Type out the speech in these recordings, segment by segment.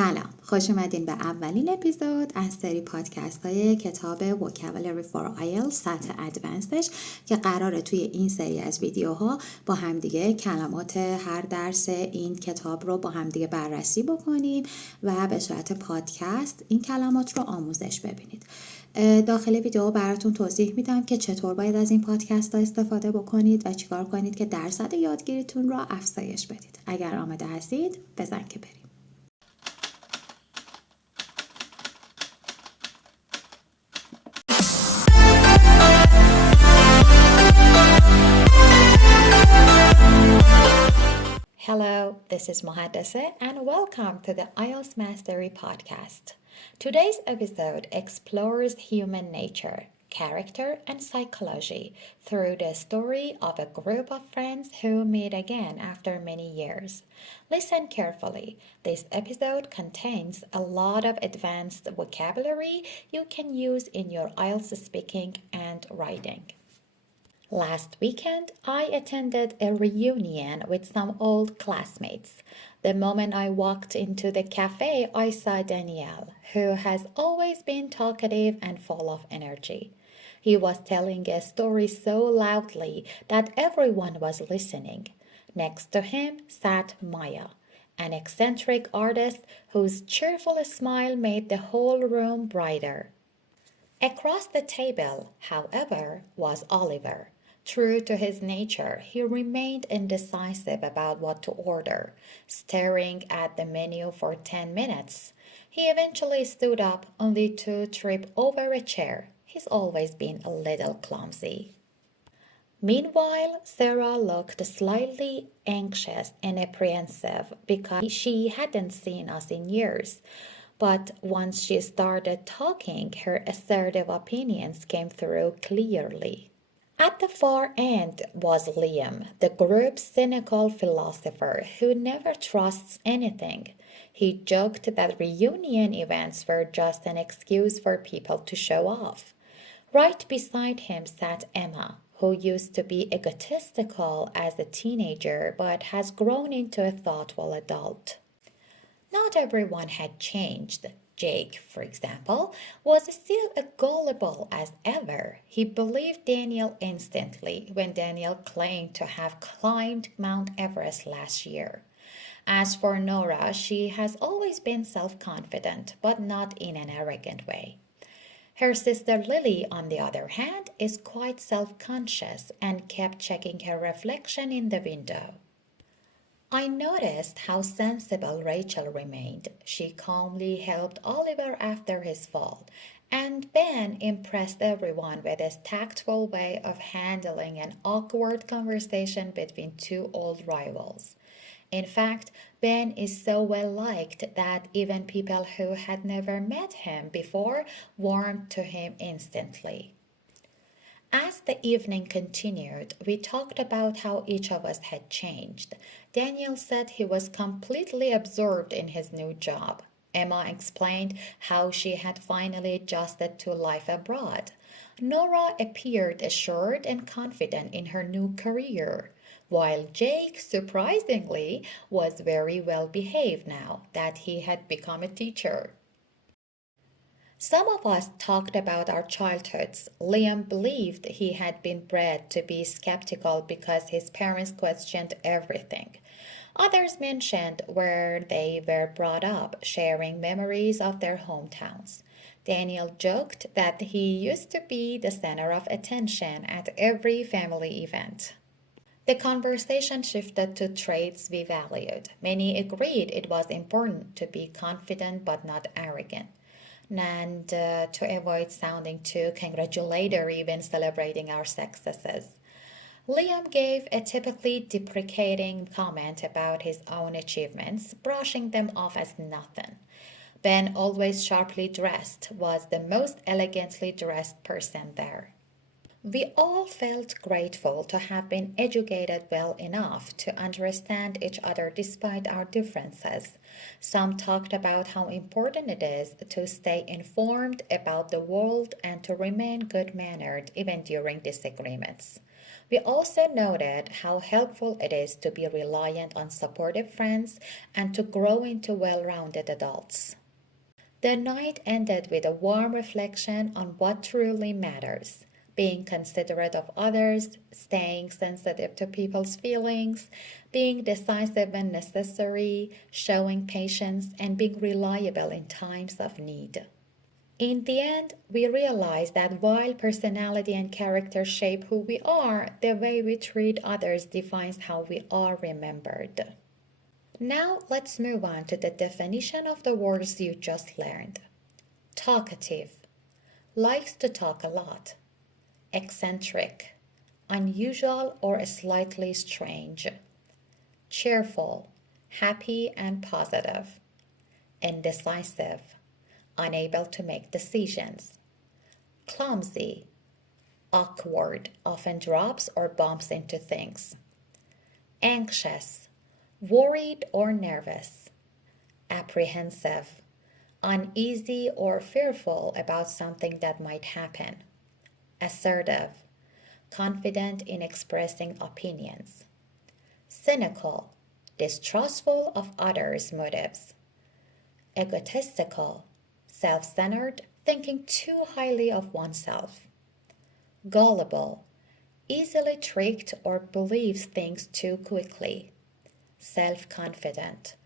سلام، خوش اومدین به اولین اپیزود از سری پادکست های کتاب Vocabulary for IELTS سطح ادوانسدش که قراره توی این سری از ویدیوها با همدیگه کلمات هر درس این کتاب رو با همدیگه بررسی بکنیم و به صورت پادکست این کلمات رو آموزش ببینید. داخل ویدیو براتون توضیح میدم که چطور باید از این پادکست ها استفاده بکنید و چیکار کنید که درصد یادگیریتون رو افزایش بدید. اگر آماده هستید بزن که بریم. Hello, this is Muhaddasa and welcome to the IELTS Mastery Podcast. Today's episode explores human nature, character, and psychology through the story of a group of friends who meet again after many years. Listen carefully. This episode contains a lot of advanced vocabulary you can use in your IELTS speaking and writing. Last weekend, I attended a reunion with some old classmates. The moment I walked into the cafe, I saw Daniel, who has always been talkative and full of energy. He was telling a story so loudly that everyone was listening. Next to him sat Maya, an eccentric artist whose cheerful smile made the whole room brighter. Across the table, however, was Oliver. True to his nature, he remained indecisive about what to order, staring at the menu for 10 minutes. He eventually stood up, only to trip over a chair. He's always been a little clumsy. Meanwhile, Sarah looked slightly anxious and apprehensive because she hadn't seen us in years. But once she started talking, her assertive opinions came through clearly. At the far end was Liam, the group's cynical philosopher who never trusts anything. He joked that reunion events were just an excuse for people to show off. Right beside him sat Emma, who used to be egotistical as a teenager but has grown into a thoughtful adult. Not everyone had changed. Jake, for example, was still as gullible as ever. He believed Daniel instantly when Daniel claimed to have climbed Mount Everest last year. As for Nora, she has always been self-confident, but not in an arrogant way. Her sister Lily, on the other hand, is quite self-conscious and kept checking her reflection in the window. I noticed how sensible Rachel remained. She calmly helped Oliver after his fall, and Ben impressed everyone with his tactful way of handling an awkward conversation between two old rivals. In fact, Ben is so well liked that even people who had never met him before warmed to him instantly. As the evening continued, we talked about how each of us had changed. Daniel said he was completely absorbed in his new job. Emma explained how she had finally adjusted to life abroad. Nora appeared assured and confident in her new career, while Jake, surprisingly, was very well behaved now that he had become a teacher. Some of us talked about our childhoods. Liam believed he had been bred to be skeptical because his parents questioned everything. Others mentioned where they were brought up, sharing memories of their hometowns. Daniel joked that he used to be the center of attention at every family event. The conversation shifted to traits we valued. Many agreed it was important to be confident but not arrogant, and to avoid sounding too congratulatory when celebrating our successes. Liam gave a typically deprecating comment about his own achievements, brushing them off as nothing. Ben, always sharply dressed, was the most elegantly dressed person there. We all felt grateful to have been educated well enough to understand each other despite our differences. Some talked about how important it is to stay informed about the world and to remain good-mannered even during disagreements. We also noted how helpful it is to be reliant on supportive friends and to grow into well-rounded adults. The night ended with a warm reflection on what truly matters: being considerate of others, staying sensitive to people's feelings, being decisive when necessary, showing patience, and being reliable in times of need. In the end, we realized that while personality and character shape who we are, the way we treat others defines how we are remembered. Now let's move on to the definition of the words you just learned. Talkative, likes to talk a lot. Eccentric, unusual or slightly strange. Cheerful, happy and positive. Indecisive, unable to make decisions. Clumsy, awkward, often drops or bumps into things. Anxious, worried or nervous. Apprehensive, uneasy or fearful about something that might happen. Assertive, confident in expressing opinions. Cynical, distrustful of others' motives. Egotistical, self-centered, thinking too highly of oneself. Gullible, easily tricked or believes things too quickly. Self-confident,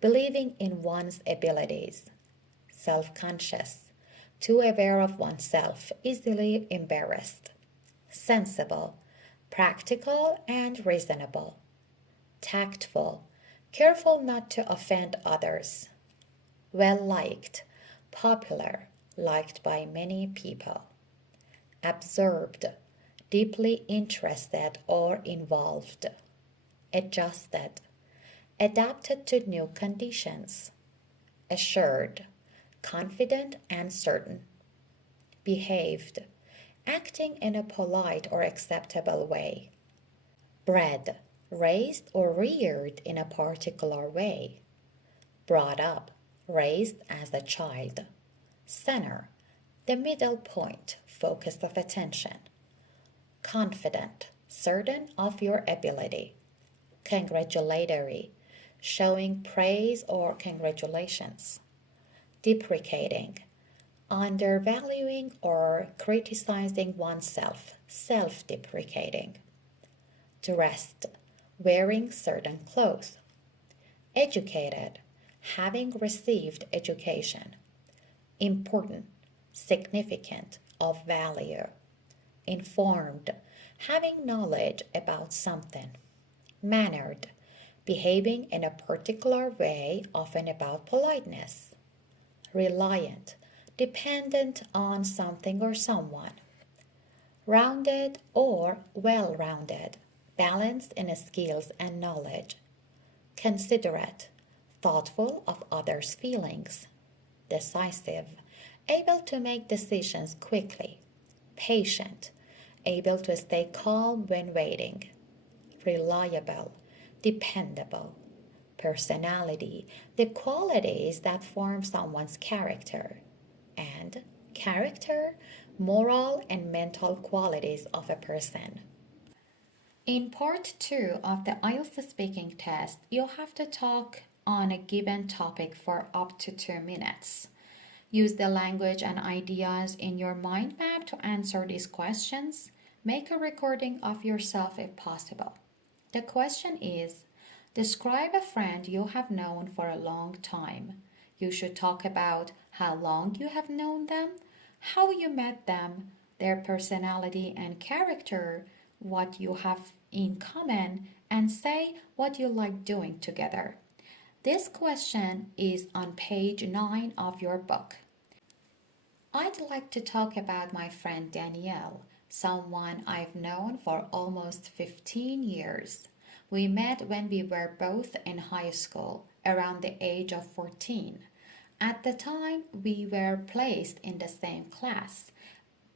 believing in one's abilities. Self-conscious, too aware of oneself, easily embarrassed. Sensible, practical and reasonable. Tactful, careful not to offend others. Well-liked, popular, liked by many people. Absorbed, deeply interested or involved. Adjusted, adapted to new conditions. Assured, confident and certain. Behaved, acting in a polite or acceptable way. Bred, raised or reared in a particular way. Brought up, raised as a child. Center, the middle point, focus of attention. Confident, certain of your ability. Congratulatory, showing praise or congratulations. Deprecating, undervaluing or criticizing oneself, self-deprecating. Dressed, wearing certain clothes. Educated, having received education. Important, significant, of value. Informed, having knowledge about something. Mannered, behaving in a particular way, often about politeness. Reliant, dependent on something or someone. Rounded or well-rounded, balanced in skills and knowledge. Considerate, thoughtful of others' feelings. Decisive, able to make decisions quickly. Patient, able to stay calm when waiting. Reliable, dependable. Personality, the qualities that form someone's character. And character, moral and mental qualities of a person. In part 2 of the IELTS speaking test, you'll have to talk on a given topic for up to 2 minutes. Use the language and ideas in your mind map to answer these questions. Make a recording of yourself if possible. The question is, describe a friend you have known for a long time. You should talk about how long you have known them, how you met them, their personality and character, what you have in common, and say what you like doing together. This question is on page 9 of your book. I'd like to talk about my friend Danielle, someone I've known for almost 15 years. We met when we were both in high school, around the age of 14. At the time, we were placed in the same class.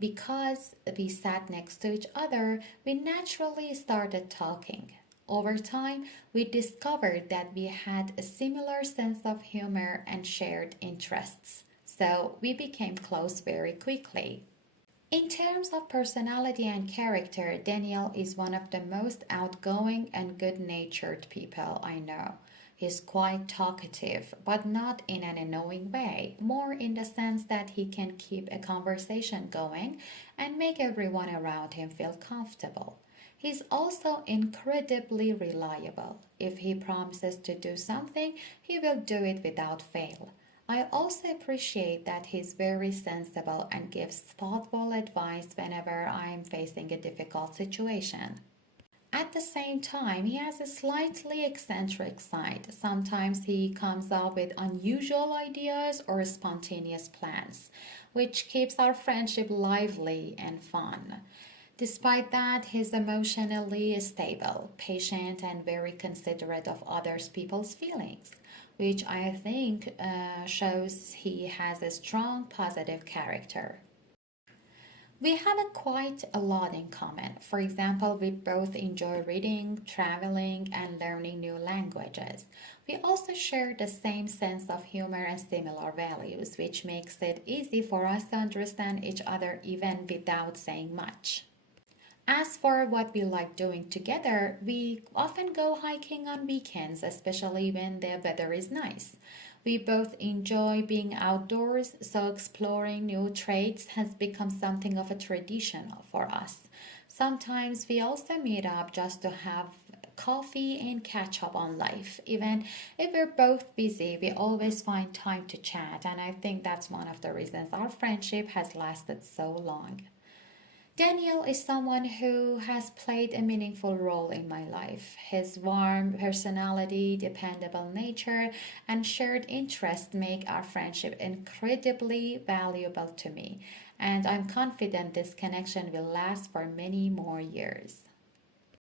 Because we sat next to each other, we naturally started talking. Over time, we discovered that we had a similar sense of humor and shared interests, so we became close very quickly. In terms of personality and character, Daniel is one of the most outgoing and good-natured people I know. He's quite talkative, but not in an annoying way, more in the sense that he can keep a conversation going and make everyone around him feel comfortable. He's also incredibly reliable. If he promises to do something, he will do it without fail. I also appreciate that he's very sensible and gives thoughtful advice whenever I'm facing a difficult situation. At the same time, he has a slightly eccentric side. Sometimes he comes up with unusual ideas or spontaneous plans, which keeps our friendship lively and fun. Despite that, he's emotionally stable, patient, and very considerate of other people's feelings, which I think shows he has a strong positive character. We have quite a lot in common. For example, we both enjoy reading, traveling, and learning new languages. We also share the same sense of humor and similar values, which makes it easy for us to understand each other even without saying much. As for what we like doing together, we often go hiking on weekends, especially when the weather is nice. We both enjoy being outdoors, so exploring new trails has become something of a tradition for us. Sometimes we also meet up just to have coffee and catch up on life. Even if we're both busy, we always find time to chat, and I think that's one of the reasons our friendship has lasted so long. Daniel is someone who has played a meaningful role in my life. His warm personality, dependable nature, and shared interests make our friendship incredibly valuable to me, and I'm confident this connection will last for many more years.